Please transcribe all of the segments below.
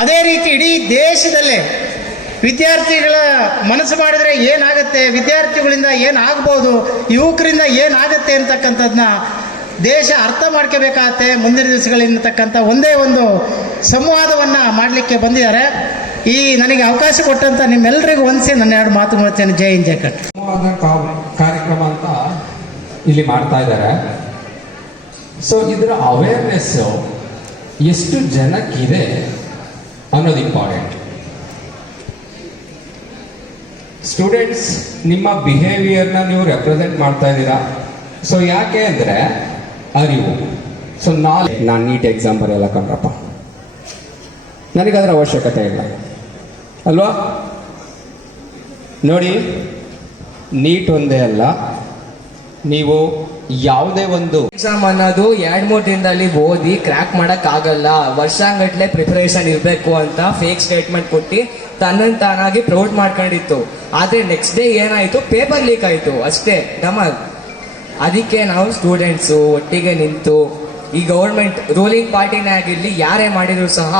ಅದೇ ರೀತಿ ಇಡೀ ದೇಶದಲ್ಲೇ ವಿದ್ಯಾರ್ಥಿಗಳ ಮನಸ್ಸು ಮಾಡಿದರೆ ಏನಾಗುತ್ತೆ, ವಿದ್ಯಾರ್ಥಿಗಳಿಂದ ಏನಾಗ್ಬೋದು, ಯುವಕರಿಂದ ಏನಾಗುತ್ತೆ ಅಂತಕ್ಕಂಥದ್ದನ್ನ ದೇಶ ಅರ್ಥ ಮಾಡ್ಕೋಬೇಕಾಗತ್ತೆ. ಮುಂದಿನ ದಿವಸಗಳಿರ್ತಕ್ಕಂಥ ಒಂದೇ ಒಂದು ಸಂವಾದವನ್ನು ಮಾಡಲಿಕ್ಕೆ ಬಂದಿದ್ದಾರೆ. ಈ ನನಗೆ ಅವಕಾಶ ಕೊಟ್ಟಂಥ ನಿಮ್ಮೆಲ್ಲರಿಗೂ ಒಂದ್ಸೆ ನನ್ನ ಎರಡು ಮಾತು ಮಾಡ್ತೇನೆ. ಜೈ ಹಿಂದ್, ಜೈ ಕಟ್. ಸಂವಾದ ಕಾರ್ಯಕ್ರಮ ಅಂತ ಇಲ್ಲಿ ಮಾಡ್ತಾ ಇದ್ದಾರೆ. ಸೊ ಇದರ ಅವೇರ್ನೆಸ್ ಎಷ್ಟು ಜನಕ್ಕಿದೆ ಅನ್ನೋದು ಇಂಪಾರ್ಟೆಂಟ್. ಸ್ಟೂಡೆಂಟ್ಸ್, ನಿಮ್ಮ ಬಿಹೇವಿಯರ್ನ ನೀವು ರೆಪ್ರೆಸೆಂಟ್ ಮಾಡ್ತಾ ಇದ್ದೀರಾ. ಸೊ ಯಾಕೆ ಅಂದರೆ ಅರಿವು. ಸೊ ನಾನು ನೀಟ್ ಎಕ್ಸಾಮ್ ಬರೆಯಲ್ಲ ಕಣ್ರಪ್ಪ, ನನಗದರ ಅವಶ್ಯಕತೆ ಇಲ್ಲ ಅಲ್ವಾ. ನೋಡಿ, ನೀಟ್ ಒಂದೇ ಅಲ್ಲ, ನೀವು ಯಾವುದೇ ಒಂದು ಎಕ್ಸಾಮ್ ಅನ್ನೋದು 2-3 ದಿನದಲ್ಲಿ ಓದಿ ಕ್ರ್ಯಾಕ್ ಮಾಡಕ್ ಆಗಲ್ಲ, ವರ್ಷಾಂಗಟ್ಲೆ ಪ್ರಿಪರೇಷನ್ ಇರಬೇಕು ಅಂತ ಫೇಕ್ ಸ್ಟೇಟ್ಮೆಂಟ್ ಕೊಟ್ಟು ತನ್ನನ್ನು ತಾನಾಗಿ ಪ್ರೌಡ್ ಮಾಡ್ಕೊಂಡಿತ್ತು. ಆದ್ರೆ ನೆಕ್ಸ್ಟ್ ಡೇ ಏನಾಯ್ತು, ಪೇಪರ್ ಲೀಕ್ ಆಯ್ತು ಅಷ್ಟೇ, ಡಮಲ್. ಅದಕ್ಕೆ ನಾವು ಸ್ಟೂಡೆಂಟ್ಸು ಒಟ್ಟಿಗೆ ನಿಂತು ಈ ಗೌರ್ಮೆಂಟ್ ರೂಲಿಂಗ್ ಪಾರ್ಟಿನೇ ಆಗಿರ್ಲಿ ಯಾರೇ ಮಾಡಿದ್ರು ಸಹ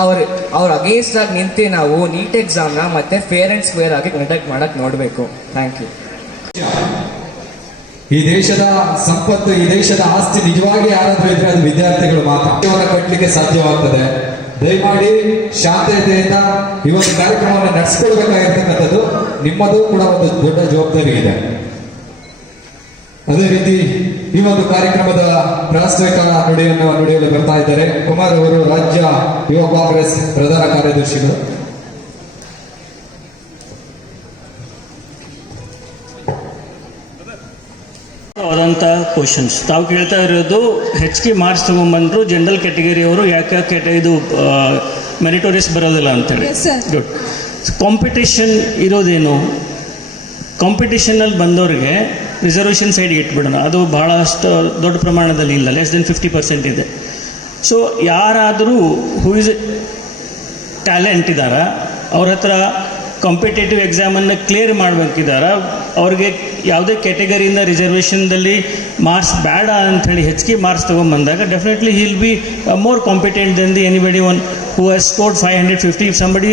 ಅವ್ರ ಅಗೇನ್ಸ್ಟ್ ಆಗಿ ನಿಂತು ನಾವು ನೀಟ್ ಎಕ್ಸಾಮ್ನ ಮತ್ತೆ ಫೇರ್ ಅಂಡ್ ಸ್ಕ್ವೇರ್ ಆಗಿ ಕಂಡಕ್ಟ್ ಮಾಡಕ್ ನೋಡಬೇಕು. Thank you. ಈ ದೇಶದ ಸಂಪತ್ತು, ಈ ದೇಶದ ಆಸ್ತಿ ನಿಜವಾಗಿ ಯಾರಾದ್ರೂ ಇದ್ರೆ ಅದು ವಿದ್ಯಾರ್ಥಿಗಳು ಮಾತ್ರ ಕಟ್ಟಲಿಕ್ಕೆ ಸಾಧ್ಯವಾಗ್ತದೆ. ದಯಮಾಡಿ ಶಾಂತತೆಯಿಂದ ಈ ಒಂದು ಕಾರ್ಯಕ್ರಮವನ್ನು ನಡೆಸ್ಕೊಳ್ಬೇಕಾಗಿರ್ತಕ್ಕಂಥದ್ದು ನಿಮ್ಮದು ಕೂಡ ಒಂದು ದೊಡ್ಡ ಜವಾಬ್ದಾರಿ ಇದೆ. ಅದೇ ರೀತಿ ಈ ಒಂದು ಕಾರ್ಯಕ್ರಮದ ಪ್ರಾಸ್ತಾವಿಕ ನುಡಿಯಲು ಬರ್ತಾ ಇದ್ದಾರೆ ಕುಮಾರ್ ಅವರು, ರಾಜ್ಯ ಯುವ ಕಾಂಗ್ರೆಸ್ ಪ್ರಧಾನ ಕಾರ್ಯದರ್ಶಿಗಳು. ಆದಂಥ ಕ್ವಶನ್ಸ್ ತಾವು ಕೇಳ್ತಾ ಇರೋದು ಹೆಚ್ಚಿಗೆ ಮಾರ್ಕ್ಸ್ ತೊಗೊಂಬಂದ್ರು ಜನರಲ್ ಕ್ಯಾಟಗರಿಯವರು ಯಾಕೆ ಇದು ಮೆರಿಟೋರಿಯಸ್ ಬರೋದಿಲ್ಲ ಅಂತೇಳಿ. ಗುಡ್. ಕಾಂಪಿಟೇಷನ್ ಇರೋದೇನು, ಕಾಂಪಿಟೇಷನಲ್ಲಿ ಬಂದವ್ರಿಗೆ ರಿಸರ್ವೇಷನ್ ಸೈಡ್ಗೆ ಇಟ್ಬಿಡೋಣ. ಅದು ಭಾಳಷ್ಟು ದೊಡ್ಡ ಪ್ರಮಾಣದಲ್ಲಿ ಇಲ್ಲ, ಲೆಸ್ ದೆನ್ 50% ಇದೆ. ಸೊ ಯಾರಾದರೂ ಹೂ ಇಸ್ ಟ್ಯಾಲೆಂಟ್ ಇದ್ದಾರ, ಅವ್ರ ಹತ್ರ ಕಾಂಪಿಟೇಟಿವ್ ಎಕ್ಸಾಮನ್ನು ಕ್ಲಿಯರ್ ಮಾಡಬೇಕಿದ್ದಾರ, ಅವ್ರಿಗೆ ಯಾವುದೇ ಕ್ಯಾಟಗರಿಯಿಂದ ರಿಸರ್ವೇಷನ್ದಲ್ಲಿ ಮಾರ್ಕ್ಸ್ ಬೇಡ ಅಂಥೇಳಿ ಹೆಚ್ಚಿಗೆ ಮಾರ್ಕ್ಸ್ ತೊಗೊಂಬಂದಾಗ definitely he will be more competent than the anybody one who has scored 550. If somebody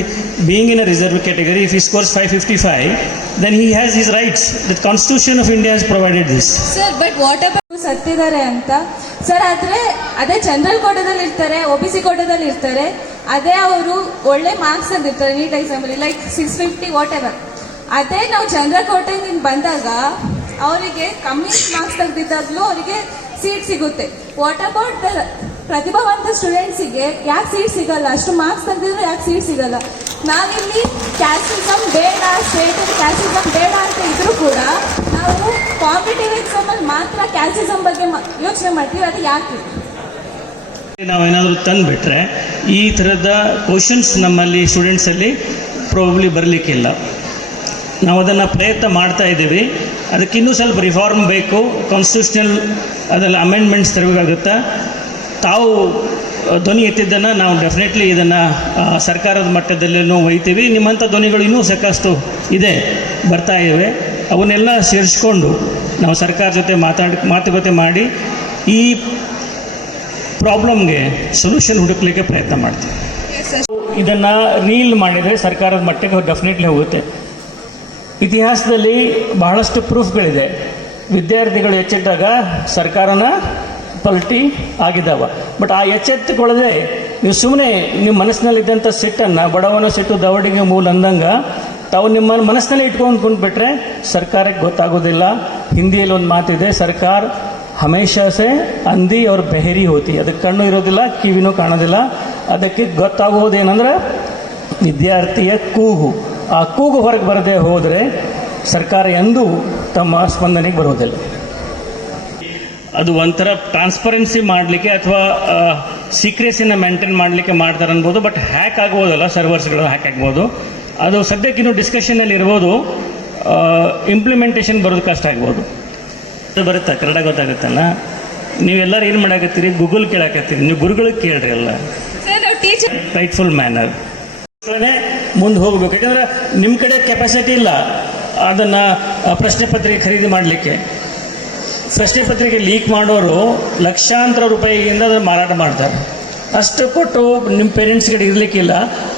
being in a reserve category, if he scores 555, then he has his rights. The Constitution of India has provided this. Sir, but what about ಸತ್ತಿದ್ದಾರೆ ಅಂತ sir? ಅದೇ general ಕೋಟಾದಲ್ಲಿ ಇರ್ತಾರೆ, OBC ಕೋಟಾದಲ್ಲಿ ಇರ್ತಾರೆ, ಅದೇ ಅವರು ಒಳ್ಳೆ marks ತಂದಿರ್ತಾರೆ ನೀಟ್ ಎಕ್ಸಾಮಲ್ಲಿ, ಲೈಕ್ 650 ವಾಟ್ ಎವರ್. ಅದೇ ನಾವು ಜನರಲ್ ಕೋಟಾದಿಂದ ಬಂದಾಗ ಅವರಿಗೆ ಕಮ್ಮಿ ಮಾರ್ಕ್ಸ್ ತೆಗೆದಿದ್ದಾಗಲೂ ಅವರಿಗೆ ಸೀಟ್ ಸಿಗುತ್ತೆ. ವಾಟ್ ಅಬೌಟ್ ದ ಪ್ರತಿಭಾವಂತ ಸ್ಟೂಡೆಂಟ್ಸಿಗೆ ಯಾಕೆ ಸೀಟ್ ಸಿಗಲ್ಲ? ಅಷ್ಟು ಮಾರ್ಕ್ಸ್ ತೆಗೆದಿದ್ರು ಯಾಕೆ ಸೀಟ್ ಸಿಗಲ್ಲ? ನಾವಿಲ್ಲಿ ಕ್ಯಾಸ್ಟಿಸಮ್ ಬೇಡ, ಸ್ಟೇಟ್ ಕ್ಯಾಸ್ಟಿಸಮ್ ಬೇಡ ಅಂತ ಇದ್ರೂ ಕೂಡ ನಾವು ಕಾಂಪಿಟೇಟಿವ್ ಎಕ್ಸಾಮಲ್ಲಿ ಮಾತ್ರ ಕ್ಯಾಸ್ಟಿಸಮ್ ಬಗ್ಗೆ ಯೋಚನೆ ಮಾಡ್ತೀವಿ. ಅದು ಯಾಕೆ? ನಾವೇನಾದರೂ ತಂದುಬಿಟ್ರೆ ಈ ಥರದ ಕ್ವಶನ್ಸ್ ನಮ್ಮಲ್ಲಿ ಸ್ಟೂಡೆಂಟ್ಸಲ್ಲಿ ಪ್ರಾಬಬ್ಲಿ ಬರಲಿಕ್ಕಿಲ್ಲ. ನಾವು ಅದನ್ನು ಪ್ರಯತ್ನ ಮಾಡ್ತಾ ಇದ್ದೀವಿ. ಅದಕ್ಕಿನ್ನೂ ಸ್ವಲ್ಪ ರಿಫಾರ್ಮ್ ಬೇಕು, ಕಾನ್ಸ್ಟಿಟ್ಯೂಷನಲ್ ಅದೆಲ್ಲ ಅಮೆಂಡ್ಮೆಂಟ್ಸ್ ತರಬೇಕಾಗುತ್ತಾ. ತಾವು ಧ್ವನಿ ಎತ್ತಿದ್ದನ್ನು ನಾವು ಡೆಫಿನೆಟ್ಲಿ ಇದನ್ನು ಸರ್ಕಾರದ ಮಟ್ಟದಲ್ಲೇನೂ ಒಯ್ತೀವಿ. ನಿಮ್ಮಂಥ ಧ್ವನಿಗಳು ಇನ್ನೂ ಸಾಕಷ್ಟು ಇದೆ, ಬರ್ತಾ ಇವೆ. ಅವನ್ನೆಲ್ಲ ಸೇರಿಸ್ಕೊಂಡು ನಾವು ಸರ್ಕಾರ ಜೊತೆ ಮಾತುಕತೆ ಮಾಡಿ ಈ ಪ್ರಾಬ್ಲಮ್ಗೆ ಸೊಲ್ಯೂಷನ್ ಹುಡುಕಲಿಕ್ಕೆ ಪ್ರಯತ್ನ ಮಾಡ್ತೀವಿ. ಇದನ್ನು ರೀಲ್ ಮಾಡಿದರೆ ಸರ್ಕಾರದ ಮಟ್ಟಕ್ಕೆ ಡೆಫಿನೆಟ್ಲಿ ಹೋಗುತ್ತೆ. ಇತಿಹಾಸದಲ್ಲಿ ಬಹಳಷ್ಟು ಪ್ರೂಫ್ಗಳಿದೆ. ವಿದ್ಯಾರ್ಥಿಗಳು ಎಚ್ಚೆತ್ತಾಗ ಸರ್ಕಾರನ ಪಲ್ಟಿ ಆಗಿದ್ದಾವ. ಬಟ್ ಆ ಎಚ್ಚೆತ್ತುಕೊಳ್ಳದೆ ನೀವು ಸುಮ್ಮನೆ ನಿಮ್ಮ ಮನಸ್ಸಿನಲ್ಲಿದ್ದಂಥ ಸಿಟ್ಟನ್ನು, ಬಡವನ ಸಿಟ್ಟು ದವಡಿಗೆ ಮೂಲ ಅಂದಂಗೆ ತಾವು ನಿಮ್ಮ ಮನಸ್ಸಿನಲ್ಲಿ ಇಟ್ಕೊಂಡು ಕುಂತ್ಬಿಟ್ರೆ ಸರ್ಕಾರಕ್ಕೆ ಗೊತ್ತಾಗೋದಿಲ್ಲ. ಹಿಂದಿಯಲ್ಲಿ ಒಂದು ಮಾತಿದೆ, ಸರ್ಕಾರ ಹಮೇಶಾ ಸೆ ಅಂದಿ ಅವ್ರ ಬೆಹರಿ ಹೋತಿ. ಅದಕ್ಕೆ ಕಣ್ಣು ಇರೋದಿಲ್ಲ, ಕಿವಿನೂ ಕಾಣೋದಿಲ್ಲ. ಅದಕ್ಕೆ ಗೊತ್ತಾಗೋದೇನೆಂದ್ರೆ ವಿದ್ಯಾರ್ಥಿಯ ಕೂಗು. ಆ ಕೂಗು ಹೊರಗೆ ಬರದೆ ಹೋದರೆ ಸರ್ಕಾರ ಎಂದೂ ತಮ್ಮ ಸ್ಪಂದನೆಗೆ ಬರೋದಿಲ್ಲ. ಅದು ಒಂಥರ ಟ್ರಾನ್ಸ್ಪರೆನ್ಸಿ ಮಾಡಲಿಕ್ಕೆ ಅಥವಾ ಸೀಕ್ರೆಸಿನ ಮೇಂಟೈನ್ ಮಾಡಲಿಕ್ಕೆ ಮಾಡ್ತಾರೆ ಅನ್ಬೋದು. ಬಟ್ ಹ್ಯಾಕ್ ಆಗ್ಬೋದಲ್ಲ, ಸರ್ವರ್ಸ್ಗಳು ಹ್ಯಾಕ್ ಆಗ್ಬೋದು. ಅದು ಸದ್ಯಕ್ಕೆ ಇನ್ನೂ ಡಿಸ್ಕಷನಲ್ಲಿ ಇರ್ಬೋದು. ಇಂಪ್ಲಿಮೆಂಟೇಷನ್ ಬರೋದು ಕಷ್ಟ ಆಗ್ಬೋದು. ಬರುತ್ತೆ, ಕನ್ನಡ ಗೊತ್ತಾಗುತ್ತಲ್ಲ. ನೀವೆಲ್ಲರೂ ಏನು ಮಾಡಾಕತ್ತೀರಿ, ಗೂಗಲ್ ಕೇಳಾಕತ್ತೀರಿ. ನೀವು ಗುರುಗಳಿಗೆ ಕೇಳ್ರಿ ಎಲ್ಲ, ರೈಟ್ಫುಲ್ ಮ್ಯಾನರ್ ಮುಂದೆ ಹೋಗಬೇಕು. ಯಾಕಂದರೆ ನಿಮ್ಮ ಕಡೆ ಕೆಪಾಸಿಟಿ ಇಲ್ಲ ಅದನ್ನು ಪ್ರಶ್ನೆ ಪತ್ರಿಕೆ ಖರೀದಿ ಮಾಡಲಿಕ್ಕೆ. ಪ್ರಶ್ನೆ ಪತ್ರಿಕೆ ಲೀಕ್ ಮಾಡೋರು ಲಕ್ಷಾಂತರ ರೂಪಾಯಿಯಿಂದ ಅದನ್ನು ಮಾರಾಟ ಮಾಡ್ತಾರೆ. ಅಷ್ಟು ಕೊಟ್ಟು ನಿಮ್ಮ ಪೇರೆಂಟ್ಸ್ಗೆ ಇರಲಿಕ್ಕಿಲ್ಲ,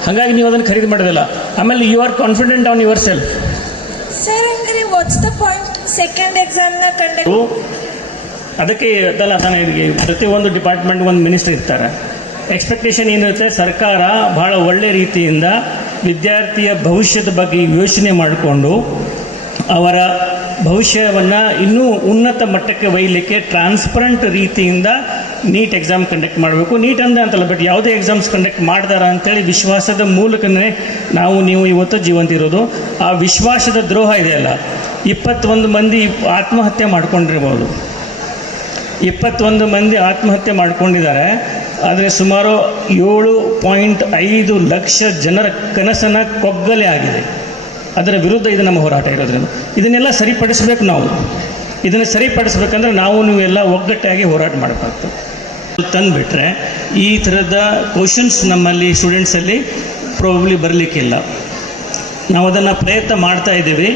ಹಾಗಾಗಿ ನೀವು ಅದನ್ನು ಖರೀದಿ ಮಾಡೋದಿಲ್ಲ. ಆಮೇಲೆ you are confident on yourself. Sir ಹಂಗಾರೆ ವಾಟ್ಸ್ ದ ಪಾಯಿಂಟ್ ಸೆಕೆಂಡ್ ಎಕ್ಸಾಮ್ನ ಕಂಡಕ್ಟ್? ಅದಕ್ಕೆ ಅದಲ್ಲ ತಾನೇ, ಪ್ರತಿಯೊಂದು ಡಿಪಾರ್ಟ್ಮೆಂಟ್ ಒಂದು ಮಿನಿಸ್ಟರ್ ಇರ್ತಾರೆ. ಎಕ್ಸ್ಪೆಕ್ಟೇಷನ್ ಏನಿರುತ್ತೆ, ಸರ್ಕಾರ ಬಹಳ ಒಳ್ಳೆ ರೀತಿಯಿಂದ ವಿದ್ಯಾರ್ಥಿಯ ಭವಿಷ್ಯದ ಬಗ್ಗೆ ಯೋಚನೆ ಮಾಡಿಕೊಂಡು ಅವರ ಭವಿಷ್ಯವನ್ನು ಇನ್ನೂ ಉನ್ನತ ಮಟ್ಟಕ್ಕೆ ಒಯ್ಯಲಿಕ್ಕೆ ಟ್ರಾನ್ಸ್ಪರೆಂಟ್ ರೀತಿಯಿಂದ ನೀಟ್ ಎಕ್ಸಾಮ್ ಕಂಡಕ್ಟ್ ಮಾಡಬೇಕು. ನೀಟ್ ಅಂದ ಅಂತಲ್ಲ, ಬಟ್ ಯಾವುದೇ ಎಕ್ಸಾಮ್ಸ್ ಕಂಡಕ್ಟ್ ಮಾಡ್ದಾರ ಅಂತೇಳಿ ವಿಶ್ವಾಸದ ಮೂಲಕನೇ ನಾವು ನೀವು ಇವತ್ತು ಜೀವಂತ ಇರೋದು. ಆ ವಿಶ್ವಾಸದ ದ್ರೋಹ ಇದೆಯಲ್ಲ, 21 ಮಂದಿ ಆತ್ಮಹತ್ಯೆ ಮಾಡ್ಕೊಂಡಿರ್ಬೋದು, 21 ಮಂದಿ ಆತ್ಮಹತ್ಯೆ ಮಾಡ್ಕೊಂಡಿದ್ದಾರೆ. ಆದರೆ ಸುಮಾರು 7.5 ಲಕ್ಷ ಜನರ ಕನಸನ್ನು ಕೊಗ್ಗಲೆ ಆಗಿದೆ. ಅದರ ವಿರುದ್ಧ ಇದು ನಮ್ಮ ಹೋರಾಟ ಇರೋದ್ರಿಂದ ಇದನ್ನೆಲ್ಲ ಸರಿಪಡಿಸ್ಬೇಕು. ನಾವು ಇದನ್ನು ಸರಿಪಡಿಸ್ಬೇಕಂದ್ರೆ ನಾವು ನೀವೆಲ್ಲ ಒಗ್ಗಟ್ಟಾಗಿ ಹೋರಾಟ ಮಾಡಬೇಕಾಗ್ತದೆ. ತಂದುಬಿಟ್ರೆ ಈ ಥರದ ಕ್ವಶನ್ಸ್ ನಮ್ಮಲ್ಲಿ ಸ್ಟೂಡೆಂಟ್ಸಲ್ಲಿ ಪ್ರಾಬಬ್ಲಿ ಬರಲಿಕ್ಕಿಲ್ಲ. ನಾವು ಅದನ್ನು ಪ್ರಯತ್ನ ಮಾಡ್ತಾ ಇದ್ದೀವಿ.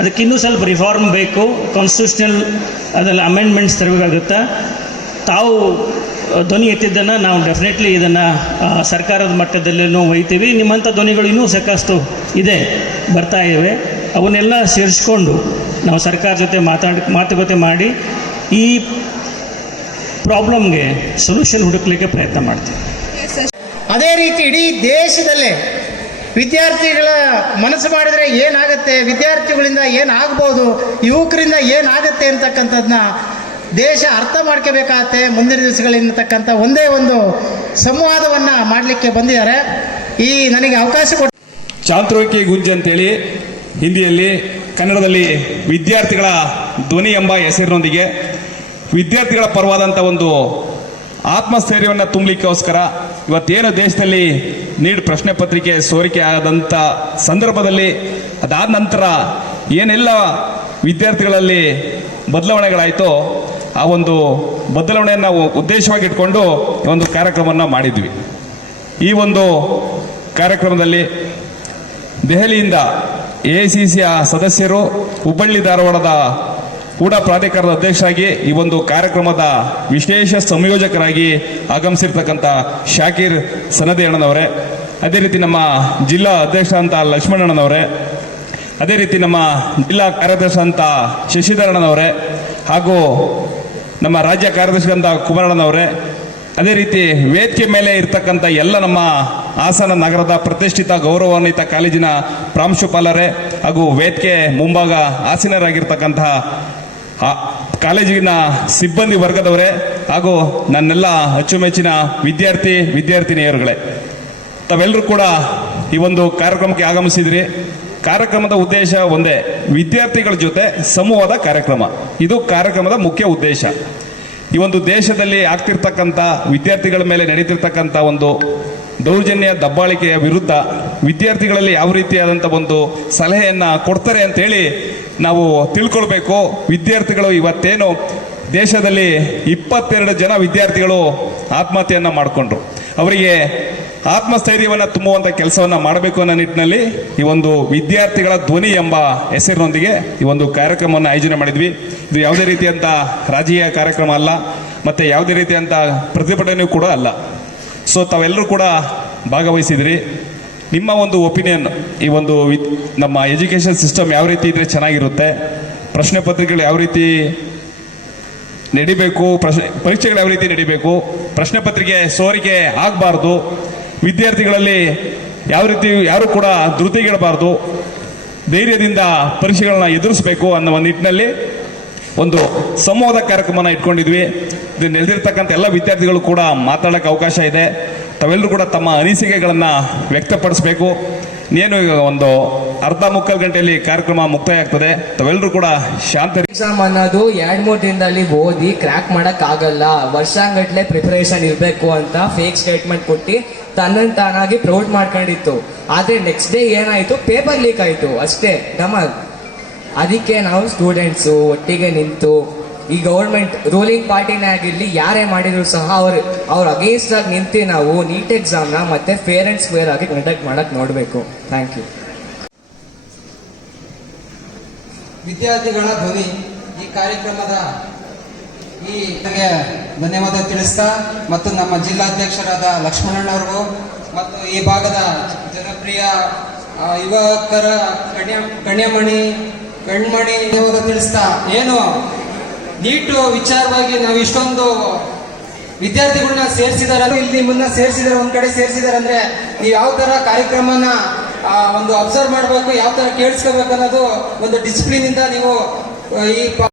ಅದಕ್ಕಿನ್ನೂ ಸ್ವಲ್ಪ ರಿಫಾರ್ಮ್ ಬೇಕು, ಕಾನ್ಸ್ಟಿಟ್ಯೂಷನಲ್ ಅದೆಲ್ಲ ಅಮೆಂಡ್ಮೆಂಟ್ಸ್ ತರಬೇಕಾಗುತ್ತಾ. ತಾವು ಧ್ವನಿ ಎತ್ತಿದ್ದನ್ನು ನಾವು ಡೆಫಿನೆಟ್ಲಿ ಇದನ್ನು ಸರ್ಕಾರದ ಮಟ್ಟದಲ್ಲೇನೂ ಒಯ್ತೀವಿ. ನಿಮ್ಮಂಥ ಧ್ವನಿಗಳು ಇನ್ನೂ ಸಾಕಷ್ಟು ಇದೆ, ಬರ್ತಾ ಇವೆ. ಅವನ್ನೆಲ್ಲ ಸೇರಿಸ್ಕೊಂಡು ನಾವು ಸರ್ಕಾರ ಜೊತೆ ಮಾತುಕತೆ ಮಾಡಿ ಈ ಪ್ರಾಬ್ಲಮ್ಗೆ ಸೊಲ್ಯೂಷನ್ ಹುಡುಕಲಿಕ್ಕೆ ಪ್ರಯತ್ನ ಮಾಡ್ತೀವಿ. ಅದೇ ರೀತಿ ಇಡೀ ದೇಶದಲ್ಲೇ ವಿದ್ಯಾರ್ಥಿಗಳ ಮನಸ್ಸು ಮಾಡಿದರೆ ಏನಾಗುತ್ತೆ, ವಿದ್ಯಾರ್ಥಿಗಳಿಂದ ಏನಾಗ್ಬೋದು, ಯುವಕರಿಂದ ಏನಾಗುತ್ತೆ ಅಂತಕ್ಕಂಥದ್ದನ್ನ ದೇಶ ಅರ್ಥ ಮಾಡ್ಕೋಬೇಕಾಗತ್ತೆ. ಮುಂದಿನ ದಿವಸಗಳಿರ್ತಕ್ಕಂಥ ಒಂದೇ ಒಂದು ಸಂವಾದವನ್ನು ಮಾಡಲಿಕ್ಕೆ ಬಂದಿದ್ದಾರೆ. ಈ ನನಗೆ ಅವಕಾಶ ಕೊಟ್ಟು ಚಾತುರ್ಯಕ್ಕೆ ಗುಂಜ್ ಅಂತೇಳಿ ಹಿಂದಿಯಲ್ಲಿ, ಕನ್ನಡದಲ್ಲಿ ವಿದ್ಯಾರ್ಥಿಗಳ ಧ್ವನಿ ಎಂಬ ಹೆಸರಿನೊಂದಿಗೆ ವಿದ್ಯಾರ್ಥಿಗಳ ಪರವಾದಂಥ ಒಂದು ಆತ್ಮಸ್ಥೈರ್ಯವನ್ನು ತುಂಬಲಿಕ್ಕೋಸ್ಕರ ಇವತ್ತೇನು ದೇಶದಲ್ಲಿ ನೀಟ್ ಪ್ರಶ್ನೆ ಪತ್ರಿಕೆ ಸೋರಿಕೆ ಆದಂಥ ಸಂದರ್ಭದಲ್ಲಿ ಅದಾದ ನಂತರ ಏನೆಲ್ಲ ವಿದ್ಯಾರ್ಥಿಗಳಲ್ಲಿ ಬದಲಾವಣೆಗಳಾಯಿತೋ ಆ ಒಂದು ಬದಲಾವಣೆಯನ್ನು ನಾವು ಉದ್ದೇಶವಾಗಿ ಇಟ್ಕೊಂಡು ಒಂದು ಕಾರ್ಯಕ್ರಮವನ್ನು ಮಾಡಿದ್ವಿ. ಈ ಒಂದು ಕಾರ್ಯಕ್ರಮದಲ್ಲಿ ದೆಹಲಿಯಿಂದ AICCಯ ಸದಸ್ಯರು, ಹುಬ್ಬಳ್ಳಿ ಧಾರವಾಡದ ಕೂಡ ಪ್ರಾಧಿಕಾರದ ಅಧ್ಯಕ್ಷರಾಗಿ ಈ ಒಂದು ಕಾರ್ಯಕ್ರಮದ ವಿಶೇಷ ಸಂಯೋಜಕರಾಗಿ ಆಗಮಿಸಿರ್ತಕ್ಕಂಥ ಶಾಕೀರ್ ಸನದಿ ಅಣ್ಣನವರೇ, ಅದೇ ರೀತಿ ನಮ್ಮ ಜಿಲ್ಲಾ ಅಧ್ಯಕ್ಷ ಅಂತ ಲಕ್ಷ್ಮಣಣ್ಣನವರೇ, ಅದೇ ರೀತಿ ನಮ್ಮ ಜಿಲ್ಲಾ ಕಾರ್ಯದರ್ಶಿ ಅಂತ ಶಶಿಧರ್ ಅಣ್ಣನವರೇ, ಹಾಗೂ ನಮ್ಮ ರಾಜ್ಯ ಕಾರ್ಯದರ್ಶಿ ಅಂತ ಕುಮಾರಣ್ಣನವರೇ, ಅದೇ ರೀತಿ ವೇದಿಕೆ ಮೇಲೆ ಇರ್ತಕ್ಕಂಥ ಎಲ್ಲ ನಮ್ಮ ಹಾಸನ ನಗರದ ಪ್ರತಿಷ್ಠಿತ ಗೌರವಾನ್ವಿತ ಕಾಲೇಜಿನ ಪ್ರಾಂಶುಪಾಲರೇ ಹಾಗೂ ವೇದಿಕೆ ಮುಂಭಾಗ ಆಸೀನರಾಗಿರ್ತಕ್ಕಂತಹ ಕಾಲೇಜಿನ ಸಿಬ್ಬಂದಿ ವರ್ಗದವರೇ ಹಾಗೂ ನನ್ನೆಲ್ಲ ಅಚ್ಚುಮೆಚ್ಚಿನ ವಿದ್ಯಾರ್ಥಿನಿಯರುಗಳೇ, ತಾವೆಲ್ಲರೂ ಕೂಡ ಈ ಒಂದು ಕಾರ್ಯಕ್ರಮಕ್ಕೆ ಆಗಮಿಸಿದ್ರಿ. ಕಾರ್ಯಕ್ರಮದ ಉದ್ದೇಶ ಒಂದೇ, ವಿದ್ಯಾರ್ಥಿಗಳ ಜೊತೆ ಸಂವಾದ ಕಾರ್ಯಕ್ರಮ. ಇದು ಕಾರ್ಯಕ್ರಮದ ಮುಖ್ಯ ಉದ್ದೇಶ. ಈ ಒಂದು ದೇಶದಲ್ಲಿ ಆಗ್ತಿರ್ತಕ್ಕಂಥ ವಿದ್ಯಾರ್ಥಿಗಳ ಮೇಲೆ ನಡೀತಿರ್ತಕ್ಕಂಥ ಒಂದು ದೌರ್ಜನ್ಯ ದಬ್ಬಾಳಿಕೆಯ ವಿರುದ್ಧ ವಿದ್ಯಾರ್ಥಿಗಳಲ್ಲಿ ಯಾವ ರೀತಿಯಾದಂಥ ಒಂದು ಸಲಹೆಯನ್ನು ಕೊಡ್ತಾರೆ ಅಂತೇಳಿ ನಾವು ತಿಳ್ಕೊಳ್ಬೇಕು. ವಿದ್ಯಾರ್ಥಿಗಳು ಇವತ್ತೇನು ದೇಶದಲ್ಲಿ 22 ಜನ ವಿದ್ಯಾರ್ಥಿಗಳು ಆತ್ಮಹತ್ಯೆಯನ್ನು ಮಾಡಿಕೊಂಡ್ರು. ಅವರಿಗೆ ಆತ್ಮಸ್ಥೈರ್ಯವನ್ನು ತುಂಬುವಂಥ ಕೆಲಸವನ್ನು ಮಾಡಬೇಕು ಅನ್ನೋ ನಿಟ್ಟಿನಲ್ಲಿ ಈ ಒಂದು ವಿದ್ಯಾರ್ಥಿಗಳ ಧ್ವನಿ ಎಂಬ ಹೆಸರಿನೊಂದಿಗೆ ಈ ಒಂದು ಕಾರ್ಯಕ್ರಮವನ್ನು ಆಯೋಜನೆ ಮಾಡಿದ್ವಿ. ಇದು ಯಾವುದೇ ರೀತಿಯಂಥ ರಾಜಕೀಯ ಕಾರ್ಯಕ್ರಮ ಅಲ್ಲ, ಮತ್ತು ಯಾವುದೇ ರೀತಿಯಂಥ ಪ್ರತಿಭಟನೆಯೂ ಕೂಡ ಅಲ್ಲ. ಸೊ ತಾವೆಲ್ಲರೂ ಕೂಡ ಭಾಗವಹಿಸಿದ್ರಿ. ನಿಮ್ಮ ಒಂದು ಒಪಿನಿಯನ್, ಈ ಒಂದು ನಮ್ಮ ಎಜುಕೇಷನ್ ಸಿಸ್ಟಮ್ ಯಾವ ರೀತಿ ಇದ್ದರೆ ಚೆನ್ನಾಗಿರುತ್ತೆ, ಪ್ರಶ್ನೆ ಪತ್ರಿಕೆಗಳು ಯಾವ ರೀತಿ ನಡಿಬೇಕು, ಪರೀಕ್ಷೆಗಳು ಯಾವ ರೀತಿ ನಡಿಬೇಕು, ಪ್ರಶ್ನೆ ಪತ್ರಿಕೆ ಸೋರಿಕೆ ಆಗಬಾರ್ದು, ವಿದ್ಯಾರ್ಥಿಗಳಲ್ಲಿ ಯಾವ ರೀತಿ ಯಾರು ಕೂಡ ಧೃತಿಗೆಡಬಾರ್ದು, ಧೈರ್ಯದಿಂದ ಪರೀಕ್ಷೆಗಳನ್ನ ಎದುರಿಸಬೇಕು ಅನ್ನೋ ಒಂದು ನಿಟ್ಟಿನಲ್ಲಿ ಒಂದು ಸಂವಾದ ಕಾರ್ಯಕ್ರಮನ ಇಟ್ಕೊಂಡಿದ್ವಿ. ಇದು ನೆಲೆದಿರ್ತಕ್ಕಂಥ ಎಲ್ಲ ವಿದ್ಯಾರ್ಥಿಗಳು ಕೂಡ ಮಾತಾಡೋಕ್ಕೆ ಅವಕಾಶ ಇದೆ. ತಾವೆಲ್ಲರೂ ಕೂಡ ತಮ್ಮ ಅನಿಸಿಕೆಗಳನ್ನು ವ್ಯಕ್ತಪಡಿಸಬೇಕು. ಇನ್ನೇನು ಈಗ ಒಂದು ಅರ್ಧ ಮುಕ್ಕಾಲು ಗಂಟೆಯಲ್ಲಿ ಕಾರ್ಯಕ್ರಮ ಮುಕ್ತಾಯ ಆಗ್ತದೆ. ತಾವೆಲ್ಲರೂ ಕೂಡ ಶಾಂತ. ಎಕ್ಸಾಮ್ ಅನ್ನೋದು 2-3 ದಿನದಲ್ಲಿ ಓದಿ ಕ್ರ್ಯಾಕ್ ಮಾಡೋಕ್ಕಾಗಲ್ಲ, ವರ್ಷಾಂಗಟ್ಲೆ ಪ್ರಿಪರೇಷನ್ ಇರಬೇಕು ಅಂತ ಫೇಕ್ ಸ್ಟೇಟ್ಮೆಂಟ್ ಕೊಟ್ಟು ತನ್ನನ್ನು ತಾನಾಗಿ ಪ್ರೌಡ್ ಮಾಡ್ಕೊಂಡಿತ್ತು. ಆದರೆ ನೆಕ್ಸ್ಟ್ ಡೇ ಏನಾಯಿತು, ಪೇಪರ್ ಲೀಕ್ ಆಯಿತು ಅಷ್ಟೇ ಗಮಲ್. ಅದಕ್ಕೆ ನಾವು ಸ್ಟೂಡೆಂಟ್ಸು ಒಟ್ಟಿಗೆ ನಿಂತು ಈ ಗೌರ್ಮೆಂಟ್ ರೂಲಿಂಗ್ ಪಾರ್ಟಿನೇ ಆಗಿರಲಿ ಯಾರೇ ಮಾಡಿದ್ರು ಸಹ ಅವ್ರ ಅಗೇನ್ಸ್ಟ್ ಆಗಿ ನಿಂತು ನಾವು ನೀಟ್ ಎಕ್ಸಾಮ್ನ ಮತ್ತೆ ಫೇರ್ ಆ್ಯಂಡ್ ಸ್ಕ್ವೇರ್ ಆಗಿ ಕಂಡಕ್ಟ್ ಮಾಡಕ್ಕೆ ನೋಡಬೇಕು. Thank you. ವಿದ್ಯಾರ್ಥಿಗಳ ಧ್ವನಿ ಈ ಕಾರ್ಯಕ್ರಮದ ಈ ಧನ್ಯವಾದ ತಿಳಿಸ್ತಾ ಮತ್ತು ನಮ್ಮ ಜಿಲ್ಲಾಧ್ಯಕ್ಷರಾದ ಲಕ್ಷ್ಮಣಣ್ಣವ್ರಿಗೂ ಮತ್ತು ಈ ಭಾಗದ ಜನಪ್ರಿಯ ಯುವಕರ ಗಣ್ಯಮಣಿ ಧನ್ಯವಾದ ತಿಳಿಸ್ತಾ ಏನು ನೀಟು ವಿಚಾರವಾಗಿ ನಾವು ಇಷ್ಟೊಂದು ವಿದ್ಯಾರ್ಥಿಗಳನ್ನ ಸೇರಿಸಿದಾರೆ, ಇಲ್ಲಿ ನಿಮ್ಮನ್ನ ಸೇರಿಸಿದಾರೆ, ಒಂದ್ ಕಡೆ ಸೇರಿಸಿದಾರೆ ಅಂದ್ರೆ ನೀವು ಯಾವ ತರ ಕಾರ್ಯಕ್ರಮನ ಒಂದು ಅಬ್ಸರ್ವ್ ಮಾಡಬೇಕು, ಯಾವ ತರ ಕೇಳಿಸ್ಕೋಬೇಕು ಅನ್ನೋದು ಒಂದು ಡಿಸಿಪ್ಲಿನ್ ಇಂದ ನೀವು ಈ